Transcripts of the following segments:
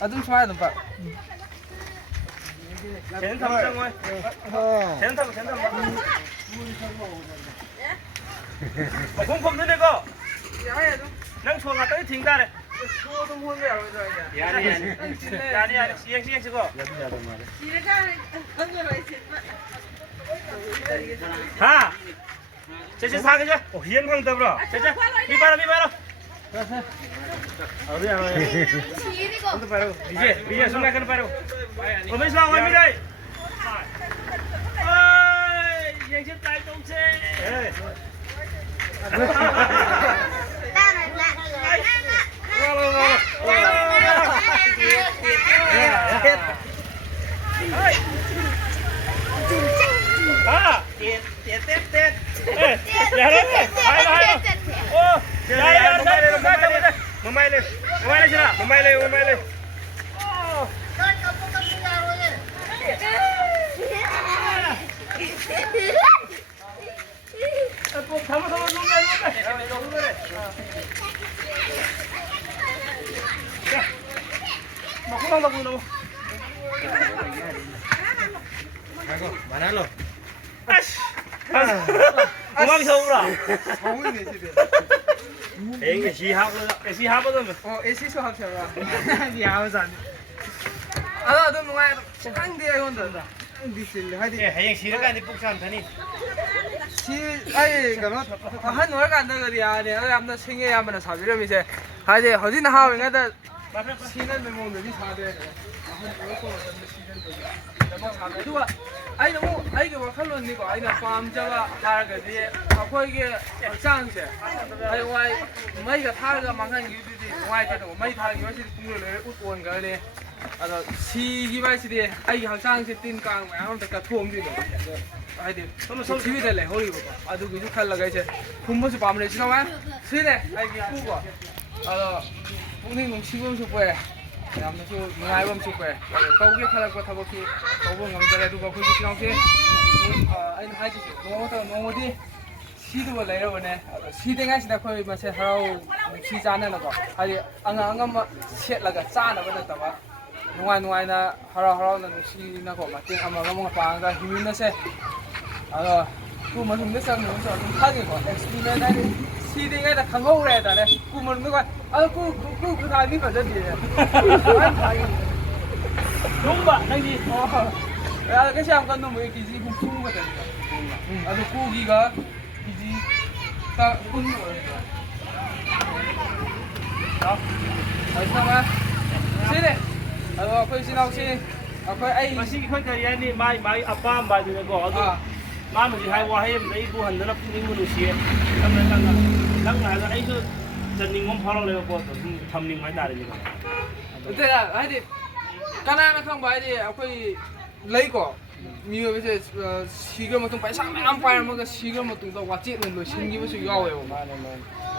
ꯑꯗꯨꯝ ꯁꯨꯃꯥꯏꯅ ꯑꯗꯨꯝ ꯄꯥꯏ 쟤는 타고 짱 쟤는 타고 쟤는 타고 공품 넣는 거 nâng xuồng là tới thỉnh ra này 아니 시행 치고 하 제제 사게 줘 hiến không tập rồi 제제 đi vào ở đây không tập đâu bây giờ xuống đây không phải đâu ở bên sau ngoài bên đây ơi hiến chiếc tay công xe tiền dạ đấy hai ô đây mày lên chưa mày lên 잠깐만 luôn đây mà không đâu đâu 아이고 많아로 아씨 공항 서울아 성훈이네 집에 에이 시 하거든 에시수 합쳐라 야우산 아나 누가 짱디에 온다 짱디실 하디 해양 시르간이 북산 타니 시 아이 그거 한 노래 간다 그래야 돼 아무나 생애 한번 사비려 이제 하지 허진 하우인가다 시는 메모들이 사대 ꯑꯗꯨꯒ ꯑꯩꯅ ꯑꯃꯨꯛ ꯑꯩꯒꯤ ꯋꯥꯈꯜꯂꯣꯟꯅꯤꯀꯣ ꯑꯩꯅ ꯄꯥꯝꯖꯕ ꯍꯥꯏꯔꯒꯗꯤ ꯑꯩꯈꯣꯏꯒꯤ ꯍꯛꯆꯥꯡꯁꯦ ꯍꯌꯦꯡꯋꯥꯏ ꯃꯩꯒ ꯊꯥꯔꯒ ꯃꯥꯡꯍꯟꯈꯤꯕꯗꯨꯗꯤ ꯅꯨꯡꯉꯥꯏꯇꯦꯗꯀꯣ ꯃꯩ ꯊꯥꯈꯤꯕꯁꯤꯗꯤ ꯄꯨꯡꯂꯣꯏ ꯂꯣꯏꯔꯦ ꯎꯠ ꯑꯣꯟꯈ꯭ꯔꯅꯤ ꯑꯗꯣ ꯁꯤꯈꯤꯕ ꯍꯥꯏꯁꯤꯗꯤ ꯑꯩꯒꯤ ꯍꯛꯆꯥꯡꯁꯦ ꯇꯤꯟ ꯀꯥꯡ ꯃꯌꯥꯝ ꯑꯝꯇ ꯀꯠꯊꯣꯛꯑꯝꯗꯣꯏꯅꯦ ꯍꯥꯏꯗꯤ ꯄ꯭ꯔꯤꯊꯤꯕꯤꯗ ꯂꯩꯍꯧꯔꯤꯕꯀꯣ ꯑꯗꯨꯒꯤꯁꯨ ꯈꯜꯂꯒ ꯑꯩꯁꯦ ꯈꯨꯝꯕꯁꯨ ꯄꯥꯝꯕꯅꯦ ꯁꯤꯅ ꯁꯤꯅꯦ ꯑꯩꯒꯤ ꯏꯄꯨꯀꯣ ꯑꯗꯣ ꯄꯨꯛꯅꯤꯡ ꯅꯨꯡꯁꯤꯕ ꯑꯃꯁꯨ ꯄꯣꯛꯑꯦ ꯌꯥꯝꯅꯁꯨ ꯅꯨꯡꯉꯥꯏꯕ ꯑꯃꯁꯨ ꯄꯣꯛꯑꯦ ꯇꯧꯒꯦ ꯈꯜꯂꯛꯄ ꯊꯕꯛꯁꯨ ꯇꯧꯕ ꯉꯝꯖꯔꯦ ꯑꯗꯨꯒ ꯑꯩꯈꯣꯏꯒꯤ ꯏꯆꯤꯜ ꯏꯅꯥꯎꯁꯦ ꯑꯩꯅ ꯍꯥꯏꯖꯁꯦ ꯅꯣꯡꯃꯗꯤ ꯁꯤꯗꯨꯕ ꯂꯩꯔꯕꯅꯦ ꯑꯗꯣ ꯁꯤꯗ꯭ꯔꯤꯉꯩꯁꯤꯗ ꯑꯩꯈꯣꯏ ꯃꯁꯦ ꯍꯔꯥꯎ ꯅꯨꯡꯁꯤ ꯆꯥꯟꯅꯅꯀꯣ ꯍꯥꯏꯗꯤ ꯑꯉꯝꯕ ꯁꯦꯠꯂꯒ ꯆꯥꯅꯕ ꯅꯠꯇꯕ ꯅꯨꯡꯉꯥꯏꯅ ꯍꯔꯥꯎꯅ ꯅꯨꯡꯁꯤꯅꯀꯣ ꯃꯇꯦꯡ ꯑꯃꯒ ꯄꯥꯡꯉꯒ ꯍꯤꯡꯃꯤꯟꯅꯁꯦ ꯑꯗꯣ ꯀꯨ ꯃꯅꯨꯡꯗ ꯆꯪꯕꯁꯨ ꯑꯗꯨꯝ ꯈꯪꯉꯦꯀꯣ ꯑꯦꯛꯁꯄꯤꯔꯤꯃꯦꯟ ꯍꯥꯏꯗꯤ ꯁꯤꯗ꯭ꯔꯤꯉꯩꯗ ꯈꯪꯍꯧꯔꯦ ꯍꯥꯏꯇꯥꯔꯦ ꯀꯨ ꯃꯅꯨꯡꯗ ꯑꯗꯣ ꯀꯨ ꯈꯨꯊꯥꯡꯗꯤ ꯐꯖꯗꯦ ꯅꯣꯡꯕ ꯅꯪꯗꯤ 그래서 약간 너무 기지 굽는 거 같아요. 아주 고기가 기지 딱 굽는 거예요. 자, 마지막에 시네. 아주 신하고 시, 아이. 맛이 컨트리 아니 마이 아빠 말도 거 아주 마음이 하고 하면 이거 한다나 풍는 루시에 난 하나 아이도 전닝 파랑 내가 뭐 탐닝 많이 나르니까. 그때가 하여튼 까나나 칸거 하여튼 아이 lấy 미국에서 시간 같은 पैसा 빨면서 시간 같은 거 와찌는 거 신기부터 야워요.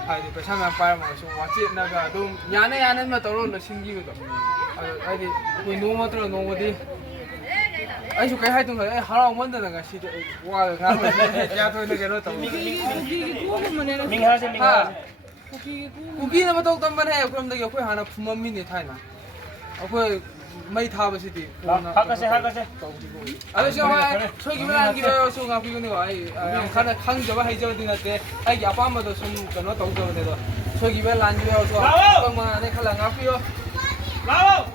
하여튼 पैसा 빨면서 와찌나가 좀 야네만 떨어는 신기부터. 하여튼 거의 노마디 아이소 cái 하여튼 그 하나 만드는 시대 와 가면 야 토이는 게로 또 민하세 고기는 뭐 똑똑만 해요. 그럼 내가 거기 하나 부모님이 타이나. 거기 mấy thao về city 하가세 아저씨 저기 왜 안 길어요? 소가 비고는 거 아이 칸 저거 해줘 되는데 아이 아빠 엄마도 좀 그거 동도 되도 저기 왜 안 길어요? 저 아빠만 안에 칼랑 앞이요. 나와